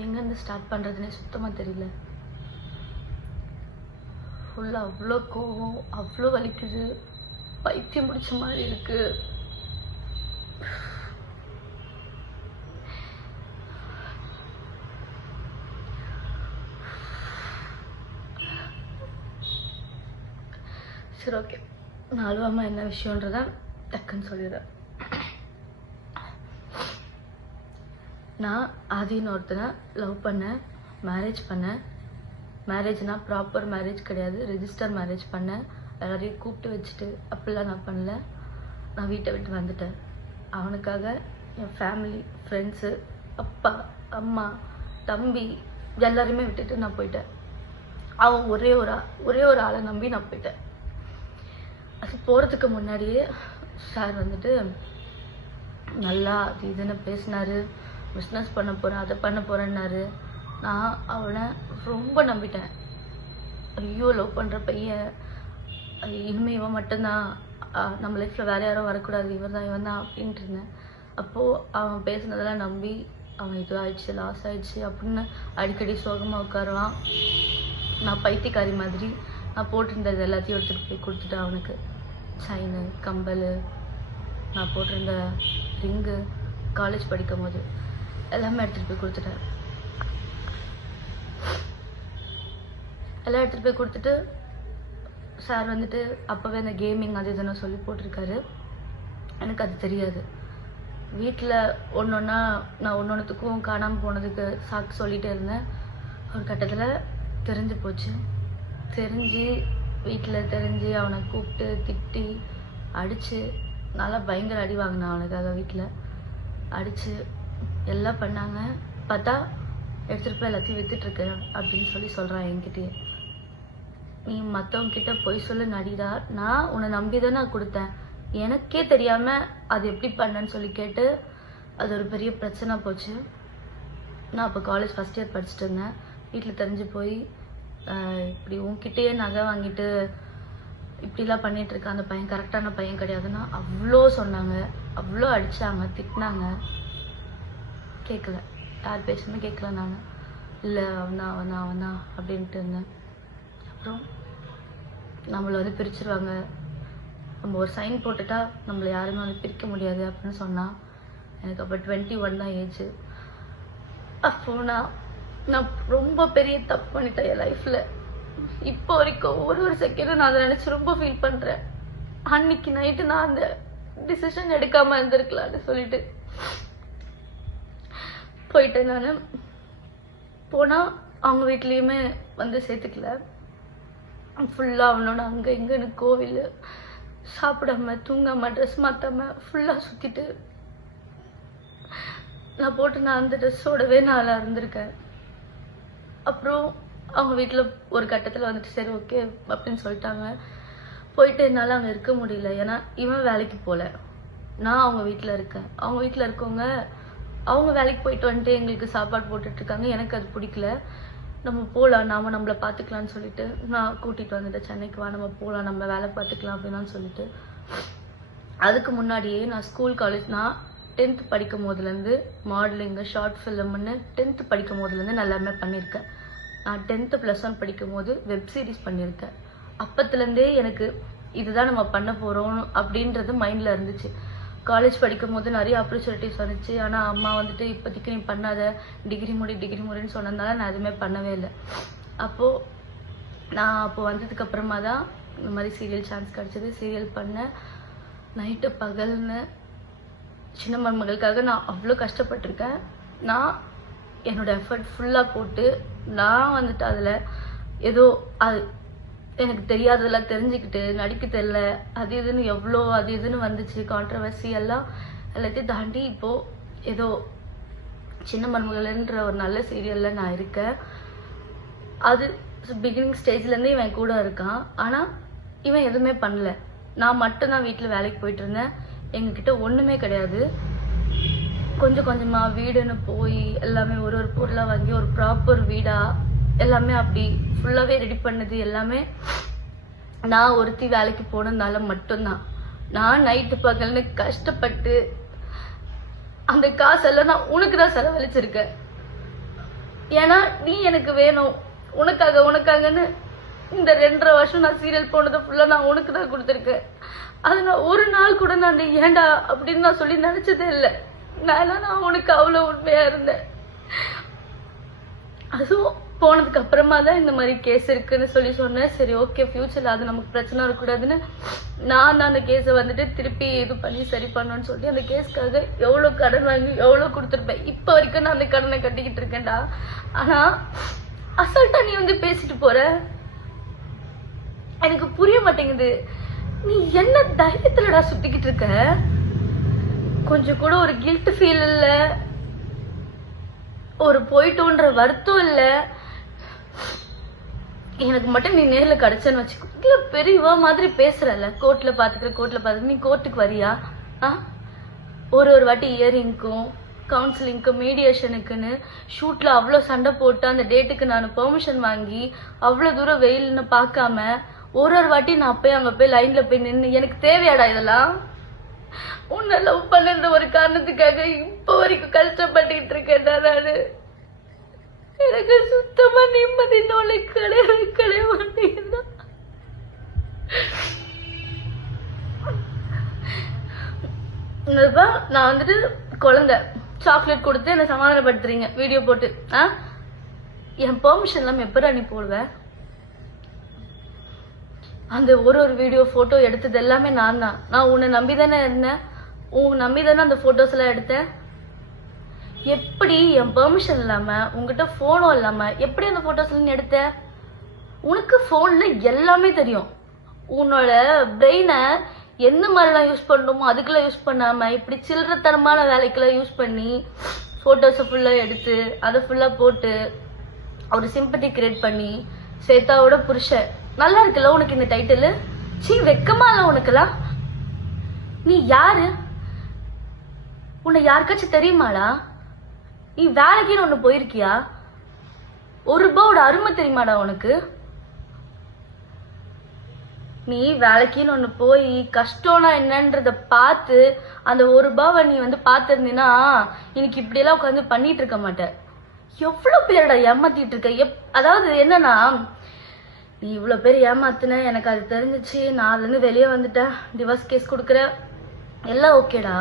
எங்கேருந்து ஸ்டார்ட் பண்ணுறதுனே சுத்தமாக தெரியல. ஃபுல்லாக அவ்வளோ கோவம், அவ்வளோ வலிக்குது, பைத்தியம் பிடிச்ச மாதிரி இருக்கு. சரி, ஓகே, நான் அழுவாமல் என்ன விஷயன்றத டக்குன்னு சொல்லிடுறேன். நான் ஆதின்னு ஒருத்தனை லவ் பண்ணேன், மேரேஜ் பண்ணேன். மேரேஜ்னா ப்ராப்பர் மேரேஜ் கிடையாது, ரெஜிஸ்டர் மேரேஜ் பண்ணேன். எல்லாரையும் கூப்பிட்டு வச்சுட்டு அப்படிலாம் நான் பண்ணல. நான் வீட்டை விட்டு வந்துட்டேன். அவனுக்காக என் ஃபேமிலி, ஃப்ரெண்ட்ஸு, அப்பா, அம்மா, தம்பி எல்லாரையுமே விட்டுட்டு நான் போயிட்டேன். அவன் ஒரே ஒரு ஆளை நம்பி நான் போயிட்டேன். அது போகிறதுக்கு முன்னாடியே சார் வந்துட்டு நல்லா அது இதுன்னு பேசினாரு. பிஸ்னஸ் பண்ண போகிறேன், அதை பண்ண போகிறேன்னாரு. நான் அவனை ரொம்ப நம்பிட்டேன். ஐயோ, லவ் பண்ணுற பையன், இனிமேல் இவன் மட்டும்தான், நம்ம லைஃப்பில் வேறு யாரும் வரக்கூடாது, இவன் தான் அப்படின்ட்டு இருந்தேன். அப்போது அவன் பேசுனதெல்லாம் நம்பி அவன் இது ஆயிடுச்சு, லாஸ் ஆயிடுச்சு அப்படின்னு அடிக்கடி சோகமாக உட்காருவான். நான் பைத்தியக்காரி மாதிரி நான் போட்டிருந்தது எல்லாத்தையும் எடுத்துகிட்டு போய் கொடுத்துட்டேன் அவனுக்கு. செயின், கம்பல், நான் போட்டிருந்த ரிங்கு, காலேஜ் படிக்கும் போது எல்லாமே எடுத்துகிட்டு போய் கொடுத்துட்டேன். எல்லாம் எடுத்துகிட்டு போய் கொடுத்துட்டு சார் வந்துட்டு அப்போவே அந்த கேமிங் அது இதுன்னு சொல்லி போட்டிருக்காரு. எனக்கு அது தெரியாது. வீட்டில் ஒன்றா நான் ஒன்றுத்துக்கும் காணாமல் போனதுக்கு சாக்கு சொல்லிகிட்டே இருந்தேன். ஒரு கட்டத்தில் தெரிஞ்சு போச்சு. வீட்டில் தெரிஞ்சு அவனை கூப்பிட்டு திட்டி அடித்து நல்லா பயங்கர அடி வாங்கினான் அவனுக்காக. வீட்டில் அடித்து எல்லாம் பண்ணாங்க. பார்த்தா எடுத்துகிட்டு போய் எல்லாத்தையும் விற்றுட்ருக்க அப்படின்னு சொல்கிறான் என்கிட்டயே. நீ மற்றவங்கிட்ட பொய் சொல்லு நடிடா, நான் உன்னை நம்பி தான் நான் கொடுத்தேன், எனக்கே தெரியாமல் அது எப்படி பண்ணேன்னு சொல்லி கேட்டு அது ஒரு பெரிய பிரச்சனை போச்சு. நான் அப்போ காலேஜ் ஃபஸ்ட் இயர் படிச்சுட்டு இருந்தேன். வீட்டில் தெரிஞ்சு போய் இப்படி உன்கிட்டயே நகை வாங்கிட்டு இப்படிலாம் பண்ணிகிட்ருக்கேன், அந்த பையன் கரெக்டான பையன் கிடையாதுன்னா அவ்வளோ சொன்னாங்க, அவ்வளோ அடித்தாங்க, திட்டினாங்க. கேட்கல, யார் பேசுமே கேட்கல. நான் இல்லை அவனா அப்படின்ட்டு இருந்தேன். அப்புறம் நம்மளை வந்து பிரிச்சுருவாங்க, நம்ம ஒரு சைன் போட்டுட்டா நம்மளை யாருமே வந்து பிரிக்க முடியாது அப்படின்னு சொன்னான். எனக்கு அப்போ 21 தான் ஏஜ். அப்போ நான் ரொம்ப பெரிய தப்பு பண்ணிட்டேன் என் லைஃப்பில். இப்போ வரைக்கும் ஒரு செகண்டும் நான் அதை நினச்சி ரொம்ப ஃபீல் பண்ணுறேன். அன்னைக்கு நைட்டு நான் அந்த டிசிஷன் எடுக்காமல் இருந்திருக்கலான்னு சொல்லிட்டு போயிட்டேன். நான் போனால் அவங்க வீட்லேயுமே வந்து சேர்த்துக்கல. ஃபுல்லாக அவனோட அங்கே இங்கேன்னு கோவில், சாப்பிடாம தூங்காமல் ட்ரெஸ் மாற்றாமல் ஃபுல்லாக சுற்றிட்டு நான் அந்த ட்ரெஸ்ஸோடவே நான் இருந்திருக்கேன். அப்புறம் அவங்க வீட்டில் ஒரு கட்டத்தில் வந்துட்டு சரி ஓகே அப்படின்னு சொல்லிட்டாங்க. போயிட்டு என்னால் அங்கே இருக்க முடியல. ஏன்னா இவன் வேலைக்கு போகல, நான் அவங்க வீட்டில் இருக்கேன். அவங்க வீட்டில் இருக்கவங்க அவங்க வேலைக்கு போயிட்டு வந்துட்டு எங்களுக்கு சாப்பாடு போட்டுட்ருக்காங்க. எனக்கு அது பிடிக்கல. நம்ம போகலாம், நம்மளை பார்த்துக்கலான்னு சொல்லிட்டு நான் கூட்டிகிட்டு வந்துட்டேன். சென்னைக்கு வா, நம்ம போகலாம், நம்ம வேலை பார்த்துக்கலாம் அப்படின்னு சொல்லிட்டு. அதுக்கு முன்னாடியே நான் ஸ்கூல் காலேஜ், நான் 10th படிக்கும் போதுலேருந்து மாடலிங்கு, ஷார்ட் ஃபிலிம்னு 10th படிக்கும் போதுலேருந்து நான் எல்லாமே பண்ணியிருக்கேன். நான் 10th +1 படிக்கும் போது வெப் சீரிஸ் பண்ணியிருக்கேன். அப்பத்துலேருந்தே எனக்கு இதுதான் நம்ம பண்ண போகிறோம் அப்படின்றது மைண்டில் இருந்துச்சு. காலேஜ் படிக்கும் போது நிறைய ஆப்பர்ச்சுனிட்டிஸ் வந்துச்சு. ஆனால் அம்மா வந்துட்டு இப்போதைக்கு நீ பண்ணாத, டிகிரி முடின்னு சொன்னதுனால நான் எதுவுமே பண்ணவே இல்லை. அப்போது வந்ததுக்கப்புறமா தான் இந்த மாதிரி சீரியல் சான்ஸ் கிடச்சிது. சீரியல் பண்ணேன், நைட்டு பகல்னு. சின்ன மருமகளுக்காக நான் அவ்வளோ கஷ்டப்பட்டிருக்கேன். நான் என்னோடய எஃபர்ட் ஃபுல்லாக போட்டு நான் வந்துட்டு அதில் ஏதோ அது எனக்கு தெரியாததெல்லாம் தெரிஞ்சுக்கிட்டு நடிக்க தெரியல, அது இதுன்னு வந்துச்சு. கான்ட்ரவர்சி எல்லாத்தையும் தாண்டி இப்போது ஏதோ சின்ன மருமகள்ன்ற ஒரு நல்ல சீரியலில் நான் இருக்கேன். அது பிகினிங் ஸ்டேஜ்லேருந்தே இவன் கூட இருக்கான். ஆனால் இவன் எதுவுமே பண்ணல. நான் மட்டும்தான் வீட்டில் வேலைக்கு போயிட்டு இருந்தேன். எங்ககிட்ட ஒன்றுமே கிடையாது. கொஞ்சம் கொஞ்சமாக வீடுன்னு போய் எல்லாமே ஒரு பொருளாக வாங்கி ஒரு ப்ராப்பர் வீடாக எல்லாமே அப்படி ஃபுல்லாகவே ரெடி பண்ணது எல்லாமே நான் ஒருத்தி வேலைக்கு போனதுனால மட்டும்தான். நான் நைட்டு பகல்னு கஷ்டப்பட்டு அந்த காசெல்லாம் நான் உனக்கு தான் செலவழிச்சிருக்கேன். ஏன்னா நீ எனக்கு வேணும், உனக்காகன்னு இந்த 2.5 வருஷம் நான் சீரியல் போனதை ஃபுல்லா நான் உனக்கு தான் கொடுத்துருக்கேன். அது நான் ஒரு நாள் கூட நான் ஏண்டா அப்படின்னு நான் சொல்லி நினைச்சதே இல்லை. நான் உனக்கு அவ்வளவு உண்மையா இருந்தேன். அதுவும் போனதுக்கு அப்புறமா தான் இந்த மாதிரி கேஸ் இருக்குன்னு சொல்லி சொன்னேன். சரி ஓகே, ஃபியூச்சர்ல அது நமக்கு பிரச்சனை இருக்கக்கூடாதுன்னு நான் தான் அந்த கேஸை வந்துட்டு திருப்பி இது பண்ணி சரி பண்ணணும்னு சொல்லி அந்த கேஸ்க்காக எவ்வளவு கடன் வாங்கி எவ்வளவு கொடுத்துருப்பேன். இப்ப வரைக்கும் நான் அந்த கடனை கட்டிக்கிட்டு இருக்கேன்டா. ஆனா அசால்ட்டா நீ வந்து பேசிட்டு போற. எனக்கு புரிய மாட்டேங்குது, நீ என்ன தைரியத்துலடா சுத்திக்கிட்டு இருக்க? கொஞ்சம் கூட ஒரு கில்ட் ஃபீல் இல்ல, ஒரு போயிட்டோன்ற வருத்தம் இல்ல. எனக்கு மட்டும் நீ நேர்ல கிடைச்சன்னு வச்சுக்கோ. பெரியவா மாதிரி பேசுறல, கோர்ட்ல பாத்துக்கிற நீ கோர்ட்டுக்கு வரியா? ஒரு வாட்டி இயரிங்க்கும் கவுன்சிலிங்க்கு மீடியேஷனுக்குன்னு ஷூட்ல அவ்வளோ சண்டை போட்டு அந்த டேட்டுக்கு நான் பெர்மிஷன் வாங்கி அவ்வளோ தூரம் வெயில்னு பார்க்காம ஒரு வாட்டி நான் போய் அங்க போய் லைன்ல போய் நின்று எனக்கு தேவையாடா இதெல்லாம்? உன்னை லவ் பண்ணுற ஒரு காரணத்துக்காக இப்போ வரைக்கும் கஷ்டப்பட்டுக்கிட்டு இருக்கேன்டா நானு. எனக்கு சுத்தமா நிம்மதி நோலை கிடையவே மாட்டேங்குதா. நான் வந்துட்டு குழந்தை சாக்லேட் கொடுத்து என்ன சமாதானப்படுத்துறீங்க வீடியோ போட்டு. என் பெர்மிஷன் இல்லாம எப்படா நீ போடுவேன்? அந்த ஒரு வீடியோ போட்டோ எடுத்தது எல்லாமே நான் தான். நான் உன்னை நம்பிதானே இருந்தேன், உன்னை நம்பிதானே அந்த போட்டோஸ் எல்லாம் எடுத்தேன். எப்படி என் பெர்மிஷன் இல்லாம உங்ககிட்ட போனும் இல்லாம எப்படி அந்த போட்டோஸ் எல்லாம் எடுத்த? உனக்கு போன்ல எல்லாமே தெரியும். உன்னோட பிரெயினை எந்த மாதிரிலாம் யூஸ் பண்ணணுமோ அதுக்கெல்லாம் யூஸ் பண்ணாம இப்படி சில்லறத்தனமான வேலைக்கெல்லாம் யூஸ் பண்ணி போட்டோஸை ஃபுல்லா எடுத்து அதை ஃபுல்லா போட்டு ஒரு சிம்பத்தி கிரியேட் பண்ணி சேத்தாவோட புருஷன். நல்லா இருக்குல்ல உனக்கு இந்த டைட்டில்? சீ, வெக்கமா இல்ல உனக்குலாம்? நீ யாரு? உன்னை யாருக்காச்சும் தெரியுமாடா? நீ வேலைக்குன்னு ஒண்ணு போயிருக்கியா? ₹1 அருமை தெரியுமாடா உனக்கு? நீ வேலைக்குன்னு ஒண்ணு போய் கஷ்டம்னா என்னன்றத பார்த்து அந்த ₹1 நீ வந்து பார்த்திருந்தீன்னா இன்னைக்கு இப்படி எல்லாம் உட்காந்து பண்ணிட்டு இருக்க மாட்டேன். எவ்வளவு பேரடா ஏமாத்திட்டு இருக்க. அதாவது என்னன்னா, நீ இவ்வளவு பேர் ஏமாத்துன, எனக்கு அது தெரிஞ்சிச்சு, நான் அதுல இருந்து வெளியே வந்துட்டேன், டிவோர்ஸ் கேஸ் கொடுக்குற எல்லாம் ஓகேடா.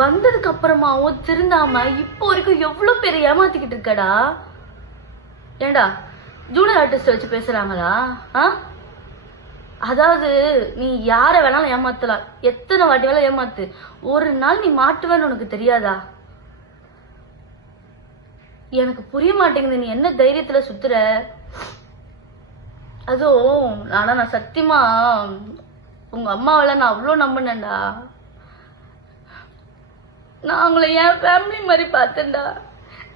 வந்ததுக்கு அப்புறமாவும் திருந்தாம இப்போ வரைக்கும் எவ்வளவு பேர் ஏமாத்திக்கிட்டு இருக்கடா. ஏண்டா ஜூனியர் ஆர்டிஸ்ட் வச்சு பேசுறாங்களா? அதாவது நீ யார வேணாலும் ஏமாத்தலாம், எத்தனை வாட்டி வேணாலும் ஏமாத்து, ஒரு நாள் நீ மாட்டுவேன்னு உனக்கு தெரியாதா? எனக்கு புரிய மாட்டேங்குது நீ என்ன தைரியத்துல சுத்துற. அதுவும் ஆனா நான் சத்தியமா உங்க அம்மாவெல்லாம் நான் அவ்வளோ நம்பினேன்டா. நான் அவங்கள என் ஃபேமிலி மாதிரி பார்த்தேன்டா.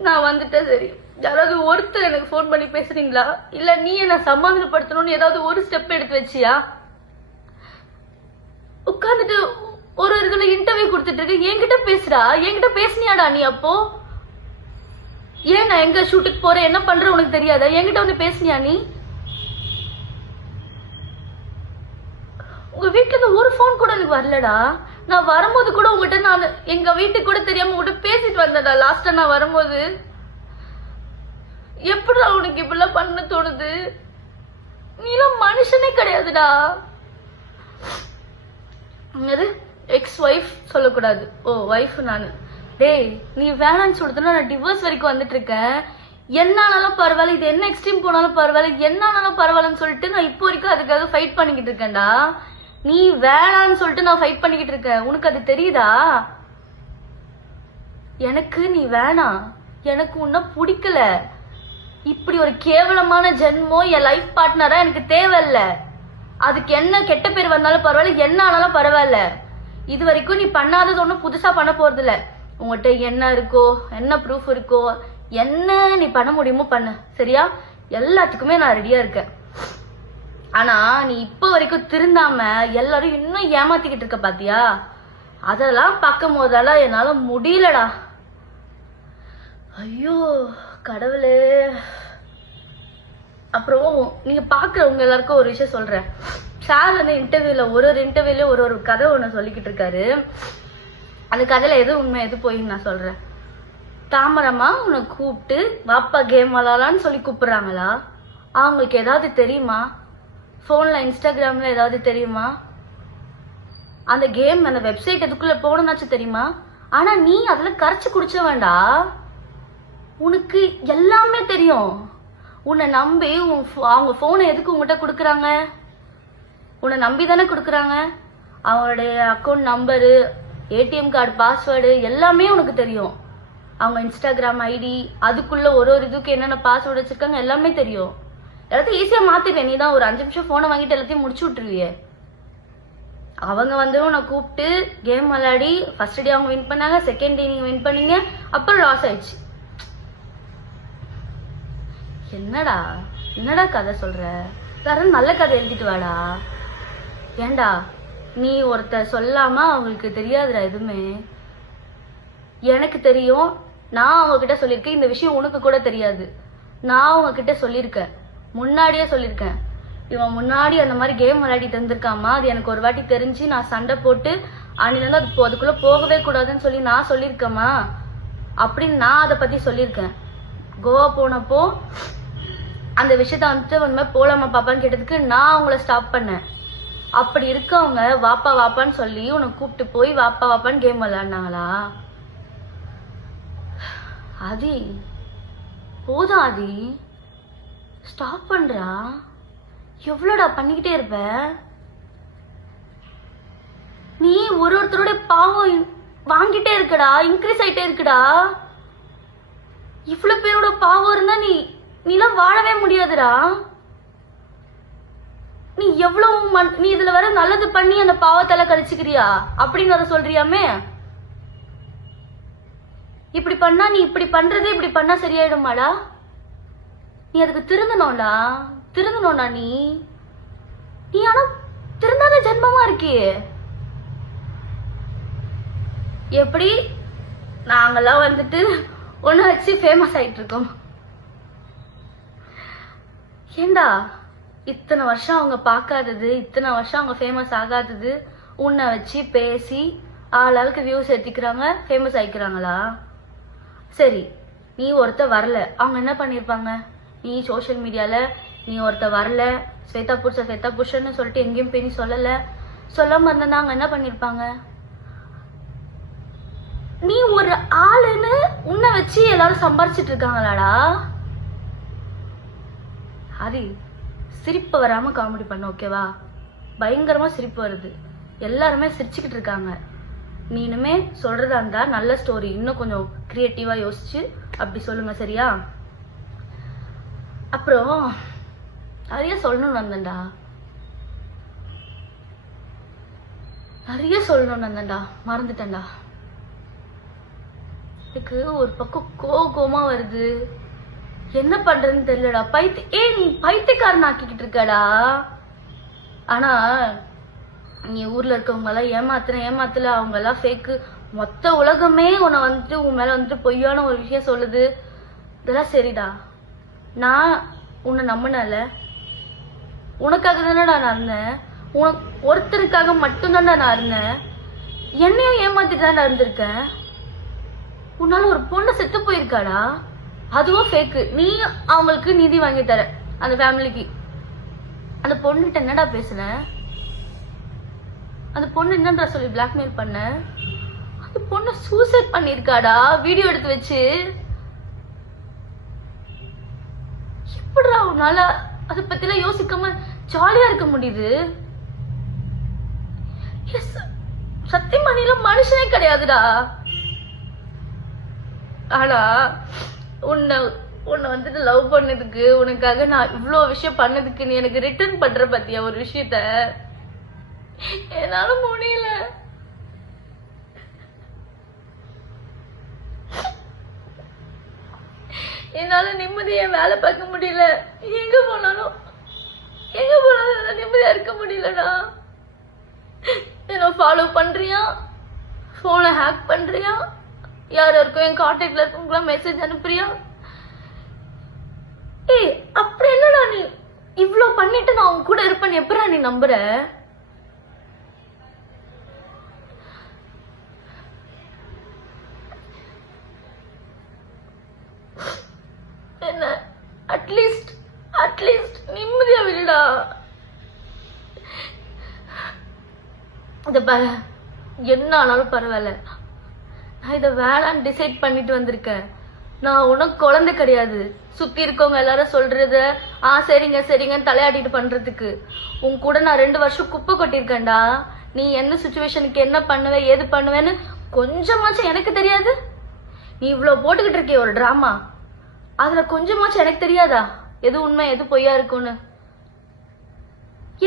நான் வந்துட்டேன், சரி யாராவது ஒருத்தர் எனக்கு ஃபோன் பண்ணி பேசுறீங்களா, இல்ல நீ என்ன சமாதானப்படுத்தணும்னு ஏதாவது ஒரு ஸ்டெப் எடுத்து வச்சியா? உட்காந்துட்டு ஒரு இதுல இன்டர்வியூ கொடுத்துட்டு இருக்கு, என்கிட்ட பேசுறா. என்கிட்ட பேசுனியாடா நீ? அப்போ ஏன் நான் எங்க ஷூட்டுக்கு போறேன் என்ன பண்ற உனக்கு தெரியாதா? என்கிட்ட வந்து பேசுனியா நீ? உங்க வீட்டுல இருந்து ஒரு போன் கூட எனக்கு வரலடா. நான் வரும்போது கூட உங்ககிட்ட நான் எங்க வீட்டுக்கு கூட தெரியாம உங்ககிட்ட பேசிட்டு வந்தேன்டா. லாஸ்டா நான் வரும்போது எப்படிடா உனக்கு இப்படிலாம் பண்ண தோணுது? நீலாம் மனுஷனே கிடையாதுடா. எக்ஸ் ஒய்ஃப் சொல்லக்கூடாது, ஓ ஒய்ஃப் நானு. டேய், நீ வேணான்னு சொல்லிட்டுனா நான் டிவோர்ஸ் வரைக்கும் வந்துட்டு இருக்கேன். என்னானாலும் பரவாயில்ல, இது என்ன எக்ஸ்ட்ரீம் போனாலும் பரவாயில்ல, என்னானாலும் பரவாயில்லன்னு சொல்லிட்டு நான் இப்போ வரைக்கும் அதுக்காக ஃபைட் பண்ணிக்கிட்டு இருக்கேன்டா. நீ வேணான்னு சொல்லிட்டு நான் ஃபைட் பண்ணிக்கிட்டு இருக்கேன், உனக்கு அது தெரியுதா? எனக்கு நீ வேணாம், எனக்கு உன்ன பிடிக்கல. இப்படி ஒரு கேவலமான ஜென்மம் என் லைஃப் பார்ட்னரா எனக்கு தேவையில்ல. அதுக்கு என்ன கெட்ட பேர் வந்தாலும் பரவாயில்ல, என்ன ஆனாலும் பரவாயில்ல. இது வரைக்கும் நீ பண்ணாதது ஒன்றும் புதுசா பண்ண போறது இல்ல. உங்ககிட்ட என்ன இருக்கோ, என்ன ப்ரூஃப் இருக்கோ, என்ன நீ பண்ண முடியுமோ பண்ணு, சரியா? எல்லாத்துக்குமே நான் ரெடியா இருக்கேன். ஆனா நீ இப்ப வரைக்கும் திருந்தாம எல்லாரும் இன்னும் ஏமாத்திக்கிட்டு இருக்க பாத்தியா? அதெல்லாம் பார்க்கும் போதெல்லாம் என்னால முடியலடா. ஐயோ கடவுளே. அப்புறம் நீங்க பாக்குறவங்க எல்லாருக்கும் ஒரு விஷயம் சொல்றேன். சார் வந்து இன்டர்வியூல ஒரு இன்டர்வியூல ஒரு கதை ஒண்ணு சொல்லிக்கிட்டு இருக்காரு. அந்த கதையில எது உண்மை எது போயின்னு நான் சொல்றேன். தாமரமா உன்னை கூப்பிட்டு வாப்பா கேம் விளாடலான்னு சொல்லி கூப்பிடுறாங்களா? அவங்களுக்கு ஏதாவது தெரியுமா? ஃபோன்ல இன்ஸ்டாகிராம்ல ஏதாவது தெரியுமா? அந்த கேம் அந்த வெப்சைட் எதுக்குள்ள போகணும்னாச்சும் தெரியுமா? ஆனா நீ அதுல கரைச்சு குடிச்ச வேண்டா, உனக்கு எல்லாமே தெரியும். உன்னை நம்பி அவங்க போனை எதுக்கு உங்ககிட்ட கொடுக்குறாங்க? உன்னை நம்பி தானே கொடுக்குறாங்க. அவங்களுடைய account number, ATM card password எல்லாமே உனக்கு தெரியும். அவங்க இன்ஸ்டாகிராம் ஐடி, அதுக்குள்ள ஒரு இதுக்கு என்னென்ன பாஸ்வேர்டு வச்சிருக்காங்க எல்லாமே தெரியும். எல்லாத்தையும் ஈஸியா மாத்திடுவேன். நீ தான் ஒரு 5 நிமிஷம் போனை வாங்கிட்டு எல்லாத்தையும் முடிச்சு விட்டுருவிய. அவங்க உன்னை கூப்பிட்டு கேம் விளையாடி ஃபர்ஸ்ட் டே அவங்க வின் பண்ணாங்க, செகண்ட் டே நீங்க வின் பண்ணீங்க, அப்புறம் லாஸ் ஆயிடுச்சு. என்னடா என்னடா கதை சொல்ற? வேற நல்ல கதை எழுதிட்டு வாடா. ஏண்டா நீ ஒருத்தர் சொல்லாம அவங்களுக்கு தெரியாதுடா எதுவுமே. எனக்கு தெரியும். நான் அவங்க கிட்ட சொல்லியிருக்கேன். இந்த விஷயம் உனக்கு கூட தெரியாது. நான் அவங்க கிட்ட சொல்லியிருக்கேன், முன்னாடியே சொல்லியிருக்கேன். இவன் முன்னாடி அந்த மாதிரி கேம் விளையாடிட்டு இருந்திருக்காமா, அது எனக்கு ஒரு வாட்டி தெரிஞ்சு நான் சண்டை போட்டு அன்னிலிருந்து அதுக்குள்ள போகவே கூடாதுன்னு சொல்லி நான் சொல்லியிருக்கேம்மா அப்படின்னு நான் அதை பத்தி சொல்லியிருக்கேன். கோவா போனப்போ அந்த விஷயத்த வந்துட்டு போலாமா பாப்பான்னு கேட்டதுக்கு நான் அவங்கள ஸ்டாப் பண்ணேன். அப்படி இருக்கவங்க வாப்பா வாப்பான்னு சொல்லி உன்னை கூப்பிட்டு போய் வாப்பா வாப்பான்னு கேம் விளையாடினாங்களா? ஆதி போதும் ஆதி, ஸ்டாப் பண்றா. எவ்வளோடா பண்ணிக்கிட்டே இருப்ப நீ? ஒருத்தரோட பாவம் வாங்கிட்டே இருக்கடா, இன்க்ரீஸ் ஆயிட்டே இருக்குடா. இவ்வளவு பேரோட பாவம் இருந்தா நீலாம் வாழவே முடியாதுடா. நீ எவ்வளவு நீ இதுல வர நல்லது பண்ணி அந்த பாவத்தால கழிச்சுக்கிறியா அப்படின்னு அதை சொல்றியாமே. இப்படி பண்ணா நீ இப்படி பண்றது இப்படி பண்ணா சரியாயிடுமாடா? நீ அதுக்கு திருந்தணும்டா நீ ஆனா திருந்தாத ஜென்மமா இருக்கியே. எப்படி நாங்கெல்லாம் வந்துட்டு ஒண்ணு வச்சு ஃபேமஸ் ஆயிட்டு இருக்கோம். ஏண்டா இத்தனை வருஷம் அவங்க பார்க்காதது, இத்தனை வருஷம் அவங்க ஃபேமஸ் ஆகாதது உன்னை வச்சு பேசி ஆளாளுக்கு வியூஸ் ஏத்திக்கிறாங்க, ஃபேமஸ் ஆயிக்கிறாங்களா? சரி, நீ ஒருத்த வரல, அவங்க என்ன பண்ணிருப்பாங்க? நீ சோசியல் மீடியால நீ ஒருத்த வரல, ஸ்வேதா புருஷன்னு சொல்லிட்டு எங்கேயும் போய் நீ சொல்லாம இருந்தா அவங்க என்ன பண்ணிருப்பாங்க? நீ ஒரு ஆளுன்னு உன்னை வச்சு எல்லாரும் சம்பாரிச்சிட்டு இருக்காங்களாடா? அது சிரிப்பு வராம காமெடி பண்ண, ஓகேவா? பயங்கரமா சிரிப்பு வருது, எல்லாருமே சிரிச்சுக்கிட்டு இருக்காங்க. நீ இனிமே சொல்றதா இருந்தா நல்ல ஸ்டோரி இன்னும் கொஞ்சம் கிரியேட்டிவா யோசிச்சு அப்படி சொல்லுங்க, சரியா? அப்புறம் நிறைய சொல்லணும்னு வந்தேன்டா, மறந்துட்டேன்டா. எனக்கு ஒரு பக்கம் கோவமா வருது, என்ன பண்றதுன்னு தெரியலடா. நீ பைத்தியக்காரன் ஆக்கிக்கிட்டு இருக்கடா. ஆனா நீ ஊர்ல இருக்கவங்க எல்லாம் ஏமாத்தல, அவங்க எல்லாம் ஃபேக்கு. மொத்த உலகமே உன்னை வந்துட்டு உன் மேல வந்துட்டு பொய்யான ஒரு விஷயம் சொல்லுது. இதெல்லாம் சரிடா. நான் உன்னை நம்பினல, உனக்காக தானடா நான் இருந்தேன். உனக்கு ஒருத்தருக்காக மட்டும்தான்டா நான் இருந்தேன். என்னையும் ஏமாத்திட்டு தான்டா இருந்திருக்கேன். உன்னால ஒரு பொண்ணு செத்து போயிருக்காடா, அதுவும் ஃபேக்கு. நீ அவங்களுக்கு நிதி வாங்கி தர, அந்த ஃபேமிலிக்கு. அந்த பொண்ணுகிட்ட என்னடா பேசுன? அந்த பொண்ணு என்னன்றா சொல்லி பிளாக்மெயில் பண்ண? அந்த பொண்ணு சூசைட் பண்ணிருக்காடா, வீடியோ எடுத்து வச்சு. எப்படிடா உன்னால அதை பத்திலாம் யோசிக்காம ஜாலியா இருக்க முடியுது? சத்தியமா நீலாம் மனுஷனே கிடையாதுடா. ஆனா உன்னை வந்துட்டு லவ் பண்ணதுக்கு, உனக்காக நான் இவ்வளவு விஷயம் பண்ணதுக்கு நீ எனக்கு ரிட்டர்ன் பண்ற பத்தியா ஒரு விஷயத்த? என்னால முடியல. என்னால நிம்மதியா வேலை பார்க்க முடியல. எங்க போனாலும் நிம்மதியா இருக்க முடியலடா. என்ன ஃபாலோ பண்றியா, போனை ஹேக் பண்றியா, யாருக்கும் என் கான்டாக்ட்ல இருக்கவங்களாம் மெசேஜ் அனுப்புறியா? அப்படி என்னடா நீ இவ்வளவு பண்ணிட்டு நான் உன் கூட இருப்பேன்னு எப்படா நீ நம்புற? அட்லீஸ்ட் அட்லீஸ்ட் நிம்மதியா விடுடா. இத பாரு, என்ன ஆனாலும் பரவாயில்ல, நான் இதை வேணான்னு டிசைட் பண்ணிட்டு வந்திருக்கேன். நான் உனக்கு குழந்தை கிடையாது. சுத்தி இருக்கவங்க எல்லாரும் சொல்றத சரிங்க சரிங்கன்னு தலையாட்டிட்டு பண்றதுக்கு. உன் கூட நான் 2 வருஷம் குப்பை கொட்டிருக்கேன்டா. நீ என்ன சுச்சுவேஷனுக்கு என்ன பண்ணுவ ஏது பண்ணுவேன்னு கொஞ்சமாச்சும் எனக்கு தெரியாது? நீ இவ்வளவு போட்டுக்கிட்டு இருக்கிய ஒரு டிராமா, அதுல கொஞ்சமாச்சும் எனக்கு தெரியாதா எது உண்மை எது பொய்யா இருக்கும்னு?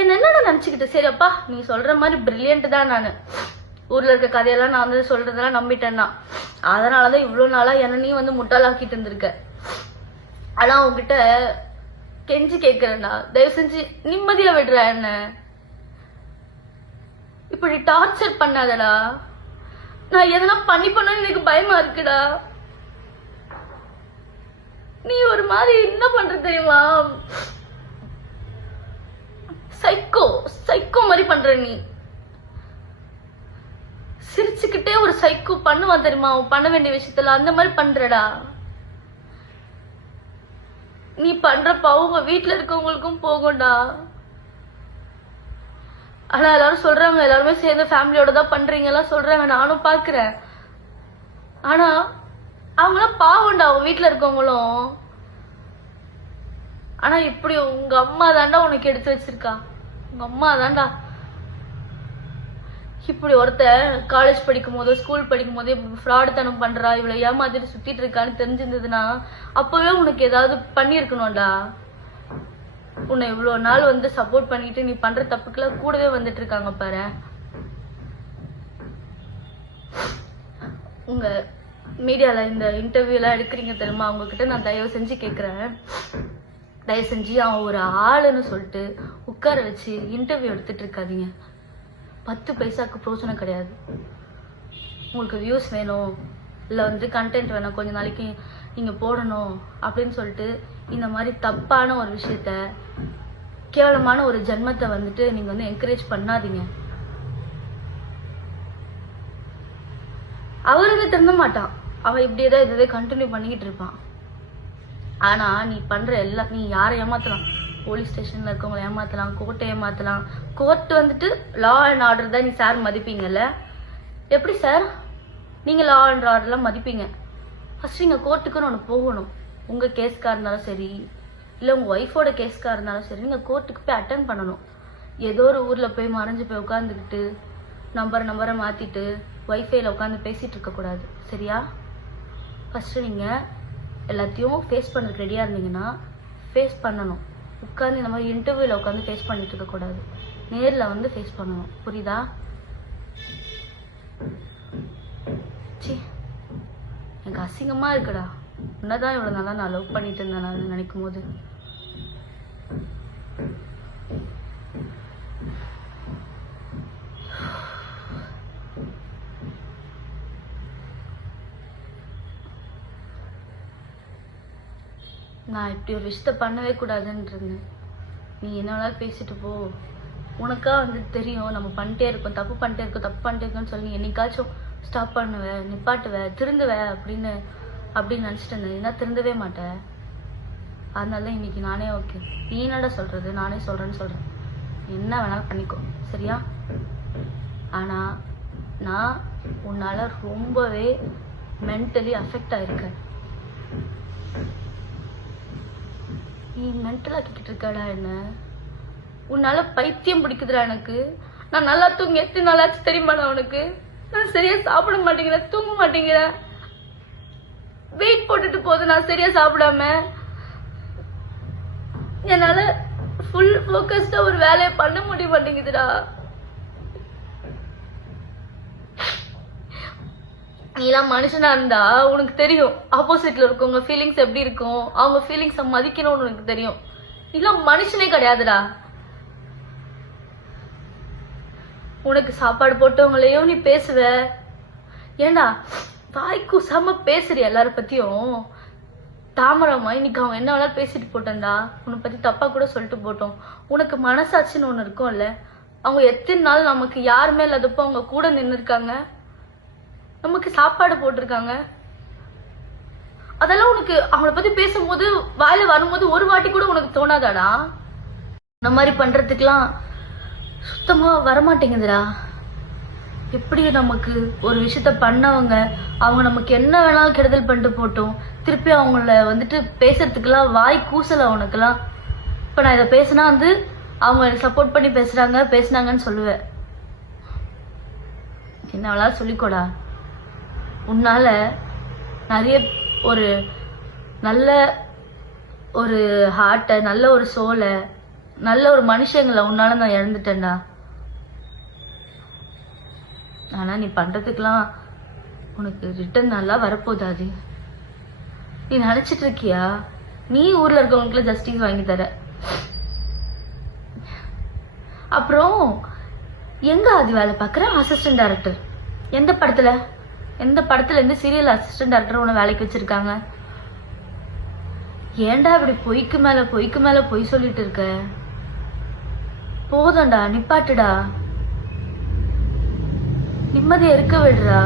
என்ன நினைச்சுக்கிட்டு, சரி அப்பா நீ சொல்ற மாதிரி பிரில்லியன்ட் தான், நானு ஊர்ல இருக்க கதையெல்லாம் நான் வந்து சொல்றதெல்லாம் நம்பிட்டேன்னா, அதனாலதான் இவ்வளவு நாளா என்ன நீ வந்து முட்டாளாக்கிட்டு இருந்திருக்க. ஆனா உங்ககிட்ட கெஞ்சி கேக்குறேன்டா, தயவு செஞ்சு நிம்மதியா விடுற. என்ன இப்படி டார்ச்சர் பண்ணாதடா. நான் எதனா பண்ணணும்னு எனக்கு பயமா இருக்குடா. நீ ஒரு மாதிரி என்ன பண்ற தெரியுமா, சைக்கோ சைக்கோ மாதிரி பண்ற. நீ சிரிச்சுக்கிட்டே ஒரு சைக்கோ பண்ணுவான் தெரியுமா, பண்ண வேண்டிய விஷயத்துல அந்த மாதிரி பண்றடா. நீ பண்றப்ப அவங்க வீட்டுல இருக்கவங்களுக்கும் போகும்டா. ஆனா எல்லாரும் சொல்றாங்க, எல்லாருமே சேர்ந்து ஃபேமிலியோட தான் பண்றீங்க எல்லாம் சொல்றாங்க, நானும் பாக்குறேன். ஆனா அவங்களாம் பாவம்டா, அவங்க வீட்டுல இருக்கவங்களும். ஆனா இப்படி உங்க அம்மா தாண்டா உனக்கு எடுத்து வச்சிருக்கா. உங்க அம்மா தாண்டா இப்படி ஒருத்த காலேஜ் படிக்கும் போதோ ஸ்கூல் படிக்கும் போதே ஃப்ராடுத்தனம் பண்றா, இவ்வளவு ஏமாத்திட்டு சுத்திட்டு இருக்கான்னு தெரிஞ்சிருந்ததுன்னா அப்பவே உனக்கு ஏதாவது பண்ணிருக்கணும்டா. உன்னை இவ்வளவு நாள் வந்து சப்போர்ட் பண்ணிட்டு நீ பண்ற தப்புக்குள்ள கூடவே வந்துட்டு இருக்காங்க பாரு. உங்க மீடியால இந்த இன்டர்வியூ எல்லாம் எடுக்கிறீங்க தெரியுமா, அவங்க கிட்ட நான் தயவு செஞ்சு கேக்குறேன், தயவு செஞ்சு அவன் ஒரு ஆளுன்னு சொல்லிட்டு உட்கார வச்சு இன்டர்வியூ எடுத்துட்டு இருக்காதீங்க. 10 பைசாக்கு பிரோஜனம் கிடையாது. உங்களுக்கு வியூஸ் வேணும் இல்லை வந்து கண்டென்ட் வேணும், கொஞ்ச நாளைக்கு நீங்க போடணும் அப்படின்னு சொல்லிட்டு இந்த மாதிரி தப்பான ஒரு விஷயத்த, கேவலமான ஒரு ஜென்மத்தை வந்துட்டு நீங்க வந்து என்கரேஜ் பண்ணாதீங்க. அவருக்கு திருந்த மாட்டான், அவன் இப்படியேதான் இதை கண்டினியூ பண்ணிக்கிட்டு இருப்பான். ஆனா நீ பண்ற எல்லாம், நீ யாரை ஏமாத்தலாம், போலீஸ் ஸ்டேஷன்ல இருக்கவங்களை ஏமாத்தலாம், கோர்ட்டை ஏமாத்தலாம். கோர்ட் வந்துட்டு லா அண்ட் ஆர்டர் தான் நீ சார் மதிப்பீங்கல்ல? எப்படி சார் நீங்க லா அண்ட் ஆர்டர்லாம் மதிப்பீங்க? ஃபர்ஸ்ட் நீங்க கோர்ட்டுக்குன்னு ஒன்று போகணும். உங்க கேஸ்கா இருந்தாலும் சரி, இல்லை உங்க ஒய்ஃபோட கேஸ்கா இருந்தாலும் சரி, நீங்க கோர்ட்டுக்கு போய் அட்டன் பண்ணணும். ஏதோ ஒரு ஊர்ல போய் மறைஞ்சு போய் உட்காந்துக்கிட்டு நம்பரை மாத்திட்டு ஒய்ஃபைல உட்காந்து பேசிட்டு இருக்க கூடாது, சரியா? ஃபர்ஸ்ட் நீங்க எல்லாத்தையும் ஃபேஸ் பண்ணுறதுக்கு ரெடியா இருந்தீங்கன்னா ஃபேஸ் பண்ணணும். உட்காந்து இந்த மாதிரி இன்டர்வியூல உட்காந்து ஃபேஸ் பண்ணிட்டு இருக்க கூடாது, நேர்ல வந்து ஃபேஸ் பண்ணணும், புரியுதா? எனக்கு அசிங்கமா இருக்குடா, உன்னதான் இவ்வளவு நாளா நான் லவ் பண்ணிட்டு இருந்தேன் நான் நினைக்கும் போது. நான் இப்படி ஒரு விஷயத்த பண்ணவே கூடாதுன்னு இருந்தேன். நீ என்ன வேணாலும் பேசிட்டு போ, உனக்கா வந்து தெரியும் நம்ம பண்ணிட்டே இருக்கோம், தப்பு பண்ணிட்டே இருக்கோம்னு சொல்லி என்னைக்காச்சும் ஸ்டாப் பண்ணுவ, நிப்பாட்டுவ, திருந்துவ அப்படின்னு நினைச்சிட்டு இருந்தேன். என்ன திருந்தவே மாட்டேன். அதனால இன்னைக்கு நானே ஓகே, நீ என்னடா சொல்றது, நானே சொல்றேன்னு சொல்றேன். என்ன வேணாலும் பண்ணிக்கோ, சரியா? ஆனா நான் உன்னால ரொம்பவே மென்டலி அஃபெக்ட் ஆயிருக்கேன். நீ மென்டல் ஆக்கிக்கிட்டு இருக்காடா என்ன? உன்னால பைத்தியம் பிடிக்குதுடா எனக்கு. நான் நல்லா தூங்கி எத்தனை நாளாச்சு தெரியுமாடா உனக்கு? நான் சரியா சாப்பிட மாட்டேங்கிறேன், தூங்க மாட்டேங்கிறேன், வெயிட் போட்டுட்டு போகுது நான் சரியா சாப்பிடாம. என்னால ஃபுல் ஃபோக்கஸ்டா ஒரு வேலையை பண்ண முடிய மாட்டேங்குதுடா. நீலாம் மனுஷனா இருந்தா உனக்கு தெரியும் ஆப்போசிட்ல இருக்கவங்க ஃபீலிங்ஸ் எப்படி இருக்கும், அவங்க ஃபீலிங்ஸ மதிக்கணும்னு உனக்கு தெரியும். நீலாம் மனுஷனே கிடையாதுடா. உனக்கு சாப்பாடு போட்டவங்களையும் நீ பேசுவ, ஏண்டா வாய்க்கு செம்ம பேசுறிய எல்லார பத்தியும். தாமரமா இன்னைக்கு அவங்க என்ன வேணாலும் பேசிட்டு போட்டேன்டா, உன்னை பத்தி தப்பா கூட சொல்லிட்டு போட்டோம். உனக்கு மனசாட்சின்னு ஒண்ணு இருக்கும்ல, அவங்க எத்தனை நாள் நமக்கு யாருமே இல்லாதப்போ அவங்க கூட நின்று இருக்காங்க, நமக்கு சாப்பாடு போட்டிருக்காங்க. அதெல்லாம் உனக்கு அவங்கள பத்தி பேசும்போது வாயில வரும்போது ஒரு வாட்டி கூட உனக்கு தோணாதாடா? இந்த மாதிரி பண்றதுக்கெல்லாம் சுத்தமா வரமாட்டேங்குதுடா. எப்படி நமக்கு ஒரு விஷயத்த பண்ணவங்க அவங்க நமக்கு என்ன வேணாலும் கெடுதல் பண்ணிட்டு போட்டோம், திருப்பி அவங்கள வந்துட்டு பேசுறதுக்கெல்லாம் வாய் கூசல அவனுக்குலாம். இப்ப நான் இதை பேசினா வந்து அவங்க எனக்கு சப்போர்ட் பண்ணி பேசினாங்கன்னு சொல்லுவேன். என்ன வேணாலும் சொல்லிக்கோடா. உன்னால நிறைய ஒரு நல்ல ஒரு ஹார்ட்டை, நல்ல ஒரு சோலை, நல்ல ஒரு மனுஷங்களை உன்னால நான் இழந்துட்டேன்டா. ஆனா நீ பண்றதுக்கெல்லாம் உனக்கு ரிட்டர்ன் நல்லா வரப்போதாது. நீ நினைச்சிட்டு இருக்கியா நீ ஊர்ல இருக்கவங்களுக்கு ஜஸ்டிஸ் வாங்கி தர? அப்புறம் எங்க அது வேலை பாக்குற அசிஸ்டன்ட் டைரக்டர்? எந்த படத்துல இருந்து சீரியல் அசிஸ்டன்ட் டைரக்டர் உன்னை வேலைக்கு வச்சிருக்காங்க? ஏன்டா இப்படி பொய்க்கு மேல பொய் சொல்லிட்டு இருக்க? போதும்டா, நிப்பாட்டுடா. நிம்மதியா இருக்க விடுறா.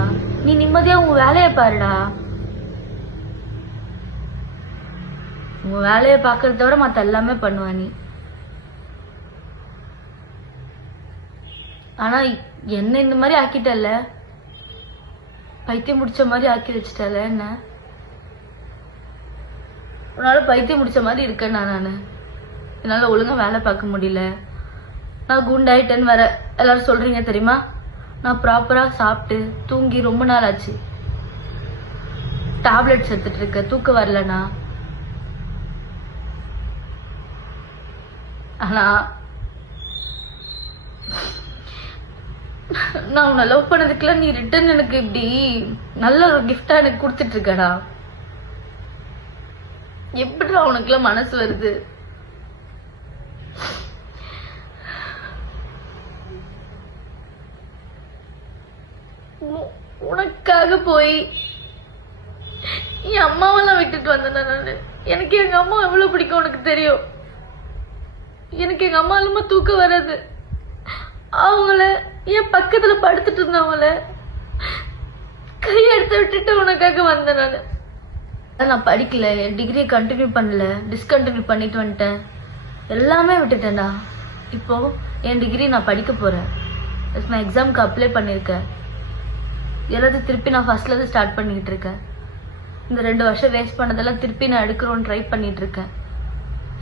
நீ நிம்மதியா உன் வேலையை பாருடா. உன் வேலையை பாக்குறத விட மத்த எல்லாமே பண்ணுவ நீ. ஆனா என்ன இந்த மாதிரி ஆக்கிட்டல, பைத்தியம் முடிச்ச மாதிரி ஆக்கி வச்சிட்டல. என்ன உன்னால பைத்தியம் முடிச்ச மாதிரி இருக்கேன் நானு. என்னால ஒழுங்கா வேலை பார்க்க முடியல. நான் குண்டாயிட்டேன்னு வேற எல்லாரும் சொல்றீங்க தெரியுமா? நான் ப்ராப்பரா சாப்பிட்டு தூங்கி ரொம்ப நாள் ஆச்சு. டேப்லெட்ஸ் எடுத்துட்டு இருக்க, தூக்க வரலனா. ஆனா நான் உன்னை லவ் பண்ணதுக்குலாம் நீ ரிட்டர்ன் எனக்கு இப்படி நல்ல ஒரு கிஃப்டா எனக்கு கொடுத்துட்டு இருக்கடா. எப்படிடா உனக்குலாம் மனசு வருது? உனக்காக போய் என் அம்மாவெல்லாம் விட்டுட்டு வந்தேன் நானு. எனக்கு எங்க அம்மா எவ்வளவு பிடிக்கும் உனக்கு தெரியும். எனக்கு எங்க அம்மா இல்லாம தூக்கம் வராது. அவங்கள என் பக்கத்துல படுத்துட்டு இருந்தவங்கள கையெடுத்து விட்டுட்டு உனக்காக வந்தேன் நானு. நான் படிக்கல, என் டிகிரியை கண்டினியூ பண்ணல, டிஸ்கண்டினியூ பண்ணிட்டு வந்துட்டேன். எல்லாமே விட்டுட்டேன்டா. இப்போ என் டிகிரி நான் படிக்க போறேன். நான் எக்ஸாமுக்கு அப்ளை பண்ணிருக்கேன். எல்லாத்தையும் திருப்பி நான் ஃபர்ஸ்ட்ல இருந்து ஸ்டார்ட் பண்ணிட்டு இருக்கேன். இந்த 2 வருஷம் வேஸ்ட் பண்ணதெல்லாம் திருப்பி நான் எடுக்கிறோன்னு ட்ரை பண்ணிட்டு இருக்கேன்.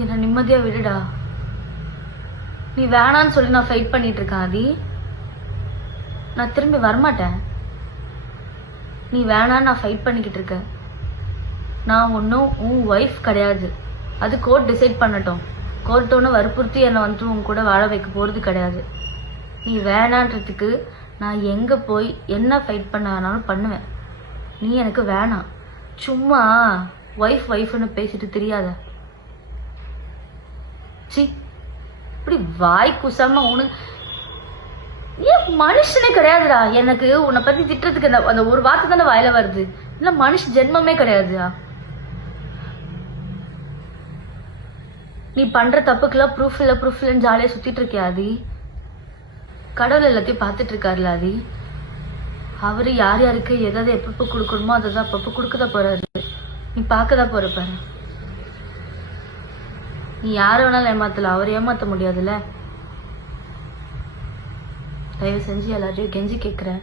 என்ன நிம்மதியா விடுடா. நீ வேணான்னு சொல்லி நான் ஃபைட் பண்ணிட்டு இருக்கேன் ஆதி. நான் திரும்பி வரமாட்டேன். நீ வேணான்னு நான் ஃபைட் பண்ணிக்கிட்டு இருக்கேன். நான் ஒன்றும் உன் ஒய்ஃப் கிடையாது. அது கோர்ட் டிசைட் பண்ணட்டும். கோர்ட் ஒன்று வற்புறுத்தி என்னை வந்து உன் கூட வாழ வைக்க போகிறது கிடையாது. நீ வேணான்றதுக்கு நான் எங்கே போய் என்ன ஃபைட் பண்ண வேணாலும் பண்ணுவேன். நீ எனக்கு வேணாம். சும்மா ஒய்ஃப்னு பேசிட்டு தெரியாத. சி இப்படி வாய் குசாம உனக்கு ஏன் மனுஷனே கிடையாதுடா. எனக்கு உன்னை பத்தி திட்டுறதுக்கு அந்த ஒரு வார்த்தை தானே வாயில வருது. இல்ல மனுஷ ஜென்மமே கிடையாதுடா. நீ பண்ற தப்புக்கெல்லாம் ப்ரூஃப் இல்லைன்னு ஜாலியா சுத்திட்டு இருக்கியா ஆதி? கடவுள் எல்லாத்தையும் பார்த்துட்டு இருக்காருல ஆதி. அவரு யார் யாருக்கு எதாவது எப்பப்போ கொடுக்கணுமோ அதை தான் அப்பப்போ கொடுக்கதான் போறாரு. நீ பார்க்கதான் போற பாரு. நீ யார வேணாலும் ஏமாத்தல, அவர் ஏமாத்த முடியாதுல்ல. தயவு செஞ்சு எல்லாரையும் கெஞ்சி கேட்குறேன்.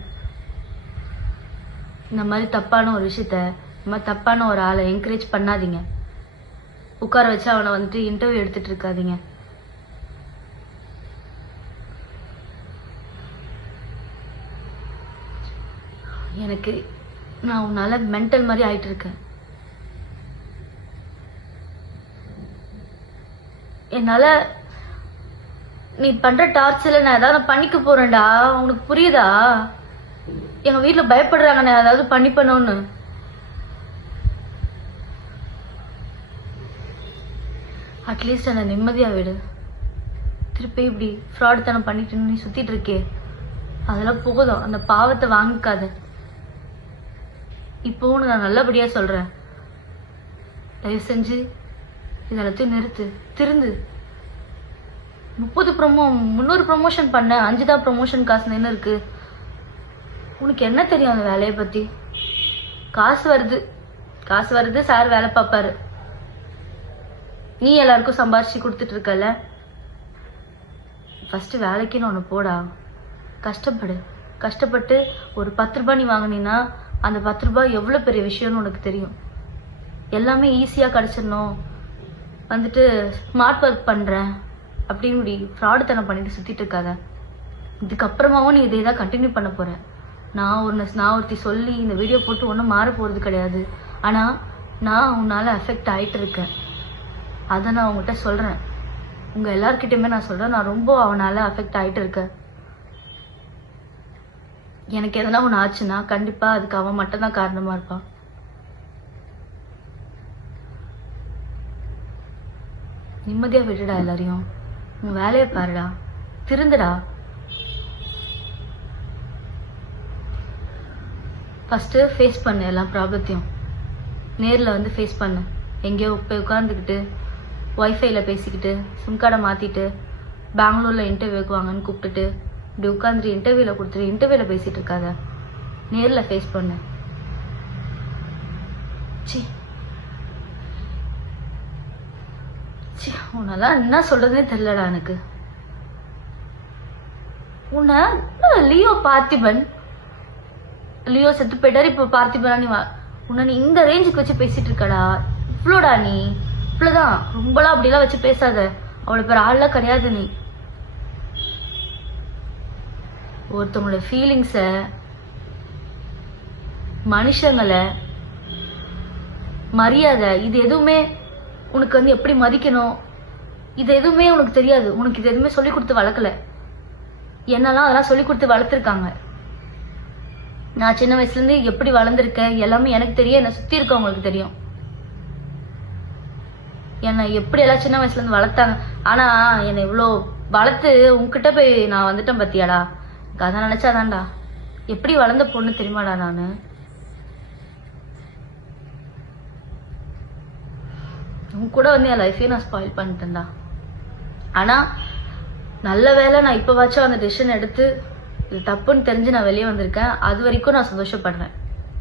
இந்த மாதிரி தப்பான ஒரு விஷயத்த, இந்த மாதிரி தப்பான ஒரு ஆளை என்கரேஜ் பண்ணாதீங்க. உட்கார வச்சு அவனை வந்துட்டு இன்டர்வியூ எடுத்துட்டு இருக்காதீங்க. எனக்கு நான் உன்னால மென்டல் மாதிரி ஆயிட்டு இருக்கேன். என்னால நீ பண்ற டார்ச்சர்ல நான் ஏதாவது பண்ணிக்க போறேன்டா. உனக்கு புரியுதா? எங்க வீட்டுல பயப்படுறாங்க நான் ஏதாவது பண்ணிப்பணும்னு. அட்லீஸ்ட் என்ன நிம்மதியா விடு. திருப்பி இப்படி ஃப்ராட் தனம் பண்ணிட்டு நீ சுத்திட்டு இருக்கே, அதெல்லாம் போதும். அந்த பாவத்தை வாங்கிக்காத. இப்போன்னு நான் நல்லபடியா சொல்றேன். தயவு செஞ்சு இதெல்லாத்தையும் நிறுத்து, திருந்து. 300 ப்ரமோஷன் பண்ண, 5 தான் ப்ரமோஷன் காசு என்ன இருக்கு? உனக்கு என்ன தெரியும் அந்த வேலையை பத்தி? காசு வருது, காசு வருது, சார் வேலை பார்ப்பாரு. நீ எல்லாருக்கும் சம்பாரிச்சு கொடுத்துட்டு இருக்கல. ஃபர்ஸ்ட் வேலைக்குன்னு ஒன்று போடா. கஷ்டப்பட்டு ஒரு 10 ரூபாய் நீ வாங்கினீன்னா அந்த 10 ரூபாய் எவ்வளோ பெரிய விஷயம்னு உனக்கு தெரியும். எல்லாமே ஈஸியாக கிடச்சிடணும், வந்துட்டு ஸ்மார்ட் ஒர்க் பண்ணுறேன் அப்படின்னு இப்படி ஃப்ராடுத்தனம் பண்ணிட்டு சுற்றிட்டு இருக்காத. இதுக்கப்புறமாவும் நீ இதே தான் கண்டினியூ பண்ண போகிற. நான் ஒருத்தி சொல்லி இந்த வீடியோ போட்டு ஒன்றும் மாற போகிறது கிடையாது. ஆனால் நான் உன்னால் அஃபெக்ட் ஆகிட்டு இருக்கேன். அதை நான் உங்கள்கிட்ட சொல்கிறேன். உங்கள் எல்லார்கிட்டையுமே நான் சொல்கிறேன், நான் ரொம்ப அவனால் அஃபெக்ட் ஆகிட்டு இருக்கேன். எனக்கு எதனா ஒன்று ஆச்சுன்னா கண்டிப்பாக அதுக்கு அவன் மட்டும்தான் காரணமாக இருப்பான். நிம்மதியாக விட்டுடா எல்லாரையும். உன் வேலையை பாருடா, திருந்துடா. ஃபஸ்ட்டு ஃபேஸ் பண்ணு எல்லா ப்ராப்ளத்தையும். நேரில் வந்து ஃபேஸ் பண்ணு. எங்கேயோ போய் உட்காந்துக்கிட்டு ஒய்ஃபைல பேசிக்கிட்டு சிம் கார்டை மாற்றிட்டு பெங்களூரில் இன்டர்வியூக்கு வாங்கன்னு கூப்பிட்டுட்டு இப்படி உட்காந்துட்டு இன்டர்வியூவில் கொடுத்துட்டு இன்டர்வியூவில் பேசிகிட்டு இருக்காத. நேரில் ஃபேஸ் பண்ணு. உன்னெல்லாம் என்ன சொல்றதுனே தெரியலடா எனக்கு. உன்னை லியோ செத்து போயிட்டாரு, இப்போ பார்த்திபனா நீ உன்னை நீ இந்த ரேஞ்சுக்கு வச்சு பேசிட்டு இருக்கடா. இவ்வளோடா நீ, இவ்வளோதான். ரொம்பலாம் அப்படிலாம் வச்சு பேசாத. அவ்வளோ பேர் ஆள்லாம் கிடையாது நீ. ஒருத்தவங்களோட ஃபீலிங்ஸை, மனுஷங்களை, மரியாதை, இது எதுவுமே உனக்கு வந்து எப்படி மதிக்கணும் இது எதுவுமே உனக்கு தெரியாது. உனக்கு இது எதுவுமே சொல்லி கொடுத்து வளர்க்கல. என்னெல்லாம் அதெல்லாம் சொல்லி கொடுத்து வளர்த்துருக்காங்க. நான் சின்ன வயசுலேருந்து எப்படி வளர்ந்துருக்கேன் எல்லாமே எனக்கு தெரியும், என்னை சுற்றி இருக்கவங்களுக்கு தெரியும். என்னை எப்படி எல்லாம் சின்ன வயசுலேருந்து வளர்த்தாங்க. ஆனால் என்னை இவ்வளோ வளர்த்து உங்ககிட்ட போய் நான் வந்துட்டேன் பத்தியாடா. எனக்கு அதை நினச்சாதான்டா. எப்படி வளர்ந்த பொண்ணு தெரியுமாடா நான். உன் கூட வந்து என் லைஃபையே நான் ஸ்பாயில் பண்ணிட்டேன்டா. ஆனால் நல்ல வேலை நான் இப்போ வாச்சும் அந்த டெசிஷன் எடுத்து இது தப்புன்னு தெரிஞ்சு நான் வெளியே வந்திருக்கேன். அது வரைக்கும் நான் சந்தோஷப்படுறேன்.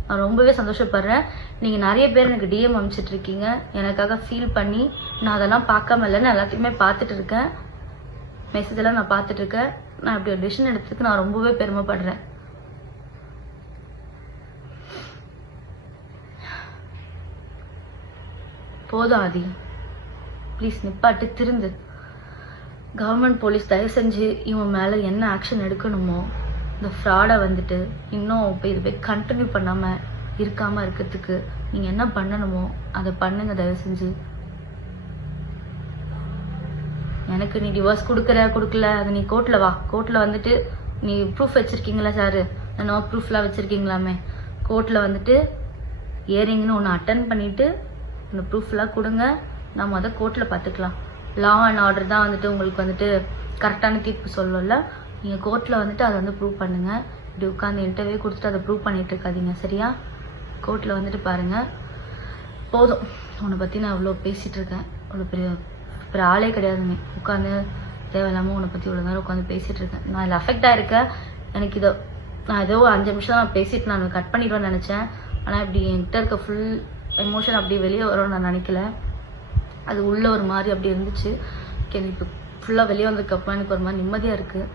நான் ரொம்பவே சந்தோஷப்படுறேன். நீங்கள் நிறைய பேர் எனக்கு டிஎம் அனுப்பிச்சிட்டு இருக்கீங்க எனக்காக ஃபீல் பண்ணி. நான் அதெல்லாம் பார்க்காம இல்லை, நான் எல்லாத்தையுமே பார்த்துட்டு இருக்கேன். மெசேஜெல்லாம் நான் பார்த்துட்டு இருக்கேன். நான் இப்படி ஒரு டெசிஷன் எடுத்ததுக்கு நான் ரொம்பவே பெருமைப்படுறேன். போதும் ஆதி, ப்ளீஸ் நிப்பாட்டு, திருந்து. கவர்மெண்ட் போலீஸ் தயவு செஞ்சு இவன் மேலே என்ன ஆக்ஷன் எடுக்கணுமோ இந்த ஃப்ராடை வந்துட்டு இன்னும் இப்போ இது போய் கண்டினியூ பண்ணாமல் இருக்காமல் இருக்கிறதுக்கு நீங்கள் என்ன பண்ணணுமோ அதை பண்ணுங்க தயவு செஞ்சு. எனக்கு நீ டிவோர்ஸ் கொடுக்கல அது நீ கோர்ட்டில் வா. கோர்ட்டில் வந்துட்டு நீ ப்ரூஃப் வச்சுருக்கீங்களா சார், நோ ப்ரூஃப்லாம் வச்சுருக்கீங்களாமே. கோர்ட்டில் வந்துட்டு இயரிங்னு ஒன்று அட்டன் பண்ணிவிட்டு இந்த ப்ரூஃப்லாம் கொடுங்க. நம்ம அதை கோர்ட்டில் பார்த்துக்கலாம். லா அண்ட் ஆர்டர் தான் வந்துட்டு உங்களுக்கு வந்துட்டு கரெக்டான தீர்ப்பு சொல்லல. நீங்கள் கோர்ட்டில் வந்துட்டு அதை வந்து ப்ரூவ் பண்ணுங்கள். இப்படி உட்காந்து இன்டர்வியூ கொடுத்துட்டு அதை ப்ரூவ் பண்ணிட்டு இருக்காதீங்க சரியா. கோர்ட்டில் வந்துட்டு பாருங்கள். போதும், உன்னை பற்றி நான் இவ்வளோ பேசிகிட்டு இருக்கேன். அவ்வளோ பெரிய ஆளே கிடையாதுங்க. உட்காந்து தேவையில்லாமல் உன்னை பற்றி இவ்வளோ நேரம் உட்காந்து பேசிகிட்டு இருக்கேன். நான் இதில் அஃபெக்ட் ஆகிருக்கேன். எனக்கு இதை நான் ஏதோ 5 நிமிஷம் நான் பேசிட்டு நான் கட் பண்ணிடுவேன்னு நினச்சேன். ஆனால் இப்படி என்கிட்ட இருக்க ஃபுல் எமோஷன் அப்படி வெளியே வரும்னு நான் நினைக்கல. அது உள்ள ஒரு மாதிரி அப்படி இருந்துச்சு. எனக்கு இப்போ ஃபுல்லாக வெளியே வந்ததுக்கப்புறம் எனக்கு ஒரு மாதிரி நிம்மதியாக இருக்குது.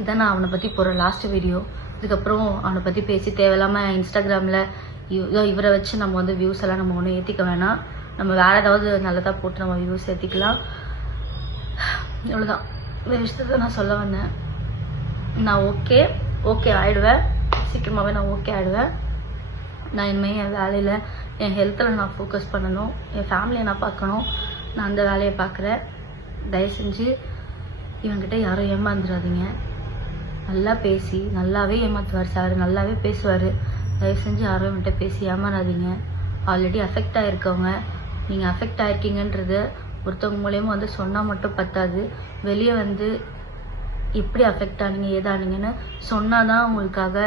இதான் நான் அவனை பற்றி போகிற லாஸ்ட் வீடியோ. இதுக்கப்புறம் அவனை பற்றி பேசி தேவையில்லாமல் இன்ஸ்டாகிராமில் இவரை வச்சு நம்ம வந்து வியூஸ் எல்லாம் நம்ம ஒன்றும் ஏற்றிக்க வேணாம். நம்ம வேறு ஏதாவது நல்லதாக போட்டு நம்ம வியூஸ் ஏற்றிக்கலாம். இவ்வளோதான் இந்த விஷயத்தை நான் சொல்ல வந்தேன். நான் ஓகே ஆகிடுவேன். சீக்கிரமாகவே நான் ஓகே ஆகிடுவேன். நான் இனிமேல் என் வேலையில் என் ஹெல்த்தில் நான் ஃபோக்கஸ் பண்ணணும். என் ஃபேமிலியை நான் பார்க்கணும். நான் அந்த வேலையை பார்க்குறேன். தயவு செஞ்சு இவன்கிட்ட யாரும் ஏமாந்துடாதீங்க. நல்லா பேசி நல்லாவே ஏமாற்றுவார் சார், நல்லாவே பேசுவார். தயவு செஞ்சு யாரும் இவன்கிட்ட பேசி ஏமாறாதீங்க. ஆல்ரெடி அஃபெக்ட் ஆகிருக்கவங்க, நீங்கள் அஃபெக்ட் ஆகிருக்கீங்கன்றது ஒருத்தவங்க மூலியமாக வந்து சொன்னால் மட்டும் பத்தாது. வெளியே வந்து எப்படி அஃபெக்ட் ஆனீங்க ஏதானீங்கன்னு சொன்னால் தான் உங்களுக்காக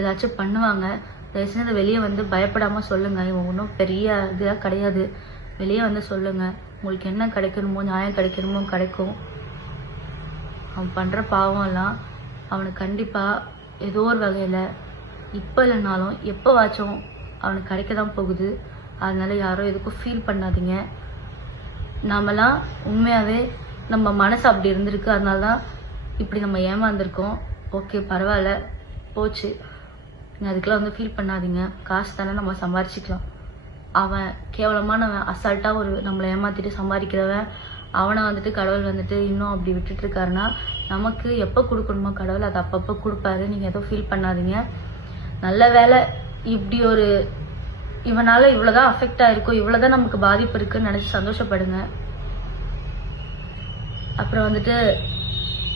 ஏதாச்சும் பண்ணுவாங்க. தயவுசெய்து அதை வெளியே வந்து பயப்படாமல் சொல்லுங்கள். இவன் ஒன்றும் பெரிய இதாக கிடையாது. வெளியே வந்து சொல்லுங்கள். உங்களுக்கு என்ன கிடைக்கணுமோ நியாயம் கிடைக்கணுமோ கிடைக்கும். அவன் பண்ணுற பாவம்லாம் அவனுக்கு கண்டிப்பாக ஏதோ ஒரு வகையில் இப்போ இல்லைனாலும் எப்போவாச்சும் அவனுக்கு கிடைக்க தான் போகுது. அதனால யாரும் எதுக்கும் ஃபீல் பண்ணாதீங்க. நாமெல்லாம் உண்மையாகவே நம்ம மனசு அப்படி இருந்திருக்கு. அதனால தான் இப்படி நம்ம ஏமாந்துருக்கோம். ஓகே, பரவாயில்ல, போச்சு. அதுக்கெல்லாம் வந்து ஃபீல் பண்ணாதீங்க. காசு தானே, நம்ம சம்பாரிச்சிக்கலாம். அவன் கேவலமானவன், அசால்ட்டாக நம்மளை ஏமாற்றிட்டு சம்பாதிக்கிறவன். அவனை வந்துட்டு கடவுள் வந்துட்டு இன்னும் அப்படி விட்டுட்டு இருக்காருன்னா நமக்கு எப்போ கொடுக்கணுமோ கடவுள் அதை அப்பப்போ கொடுப்பாரு. நீங்கள் எதுவும் ஃபீல் பண்ணாதீங்க. நல்ல வேலை, இப்படி இவனால் இவ்வளோதான் அஃபெக்ட் ஆகிருக்கும், இவ்வளோதான் நமக்கு பாதிப்பு இருக்குன்னு நினச்சி சந்தோஷப்படுங்க. அப்புறம் வந்துட்டு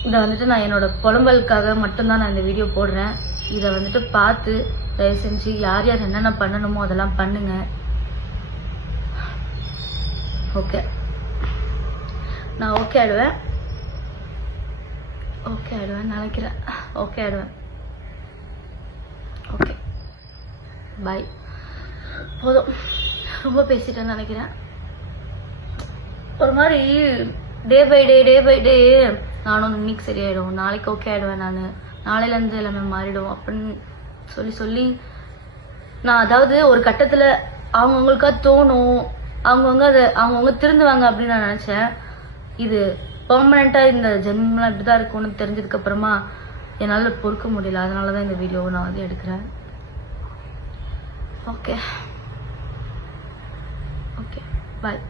இதை வந்துட்டு நான் என்னோட புலம்பலுக்காக மட்டும்தான் நான் இந்த வீடியோ போடுறேன். இதை வந்துட்டு பார்த்து தயவு செஞ்சு யார் யார் என்னென்ன பண்ணணுமோ அதெல்லாம் பண்ணுங்க. ஓகே, நான் ஓகே ஆயிடுவேன் நினைக்கிறேன். ஓகே ஆயிடுவேன். ஓகே, பாய். போதும், ரொம்ப பேசிட்டேன்னு நினைக்கிறேன். ஒரு மாதிரி டே பை டே நானும் இன்னைக்கு சரியாயிடும், நாளைக்கு ஓகே ஆயிடுவேன், நான் நாளையிலேருந்து எல்லாமே மாறிடும் அப்படின்னு சொல்லி நான், அதாவது ஒரு கட்டத்தில் அவங்கவுங்களுக்கா தோணும், அவங்கவுங்க திருந்துவாங்க அப்படின்னு நான் நினச்சேன். இது பெர்மனெண்ட்டாக இந்த ஜென்மலாம் இப்படி தான் இருக்கும்னு தெரிஞ்சதுக்கப்புறமா என்னால் பொறுக்க முடியல. அதனால தான் இந்த வீடியோவை நான் வந்து எடுக்கிறேன். ஓகே, பாய்.